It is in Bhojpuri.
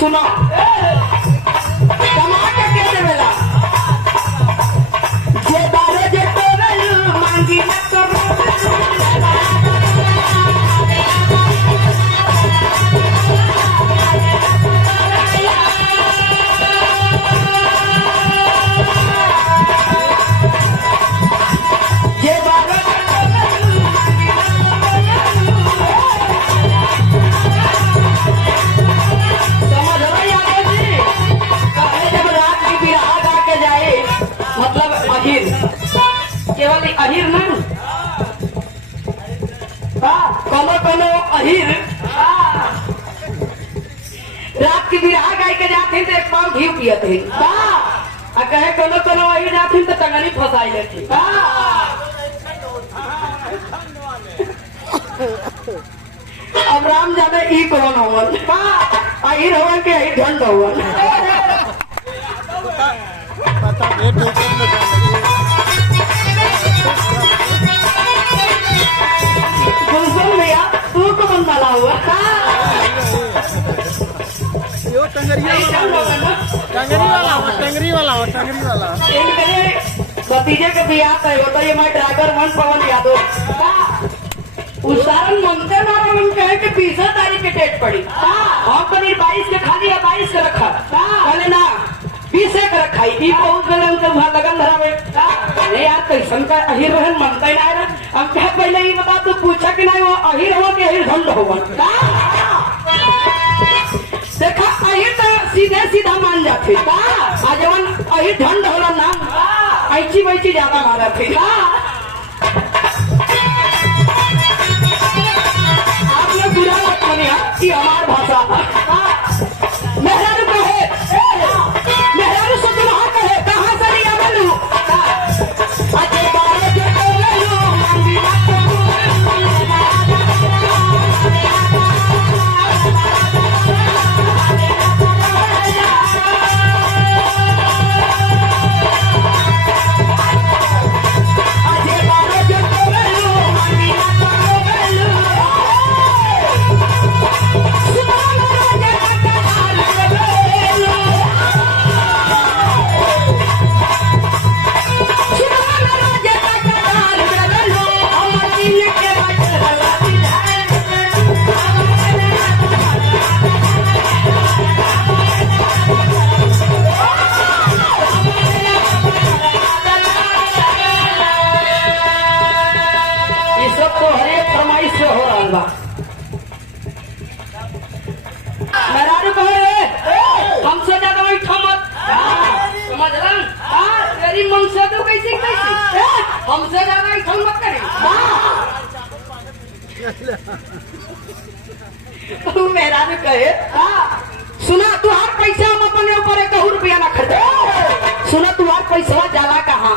सुनो कमा के देवेला जे बारे जे तोरल मांगी न करो केवल अहिर नहीं कोनो कोनो अहिर रात की बिरहा गाय के जाते तो एक पाव घी पियते कहे कोनो कोनो अहिर जाते तो टंगनी फंसाई लेते अब राम जाने ई कौन होवन अहिर होवन के अहिर झंड होवन भैया तू तो बन डाला हुआ टंगरी वाला भतीजे के बियाह है होता ये मैं ड्राइवर मन पवन यादव उसारन मनते मारा मन कहे कि 20 तारीख के डेट पड़ी हम पनीर 22 के खाली है 22 के रखा बोले ना 20 एक रखाई ई बहुत गलन के वहां लगन धरा में अरे यार कैसन का अहिर रहन मनता ही ना हम कह पहले ही बता तू पूछा कि नहीं वो अहिर हो के अहिर झंड होगा देखा अहिर तो सीधे सीधा मान जाते आ जवन अहिर झंड होला नाम ऐची वैची ज्यादा मारा थे आप लोग बुरा मत मानिए ये हमार भाषा मेहरारू कहे मेहरारू सतुलहा कहे कहाँ से लिया बोलू अजय बारे जो बोलू मंदी मत अजय बारे जो बोलू मंदी मत मेहरारू कहे हमसे ज्यादा बैठो मत समझ तेरी मन से तो कैसी कैसी हमसे ज्यादा बैठो मत करे तू मेहरारू कहे सुना तुहार पैसा हम अपने ऊपर 1 रुपया ना खर्चे सुना तुहार पैसा जाला कहाँ